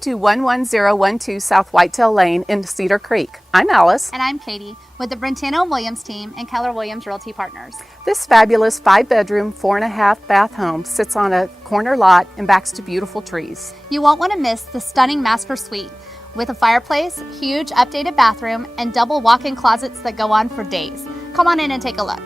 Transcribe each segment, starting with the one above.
Welcome to 11012 South Whitetail Lane in Cedar Creek. I'm Alice. And I'm Katie with the Brentano Williams team and Keller Williams Realty Partners. This fabulous 5-bedroom, 4.5 bath home sits on a corner lot and backs to beautiful trees. You won't want to miss the stunning master suite with a fireplace, huge updated bathroom, and double walk-in closets that go on for days. Come on in and take a look.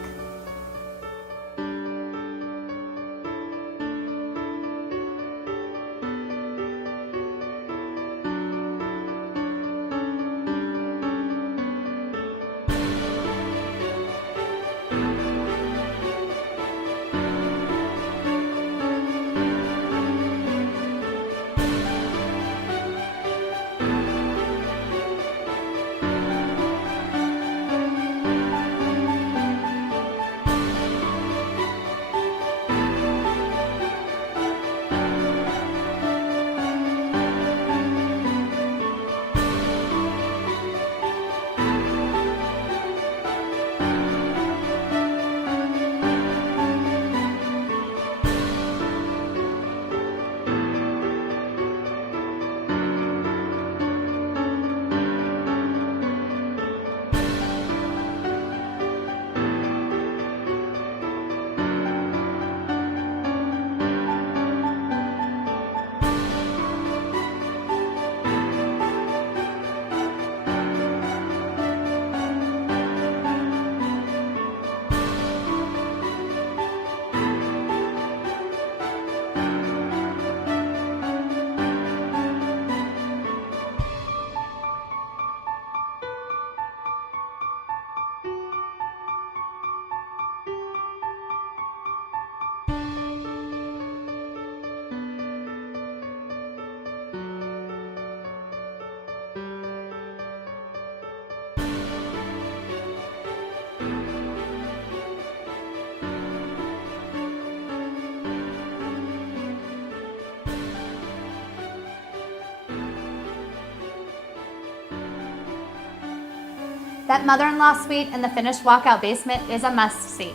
That mother-in-law suite and the finished walkout basement is a must-see.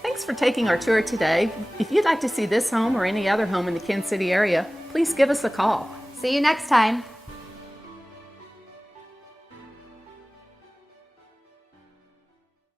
Thanks for taking our tour today. If you'd like to see this home or any other home in the Kansas City area, please give us a call. See you next time.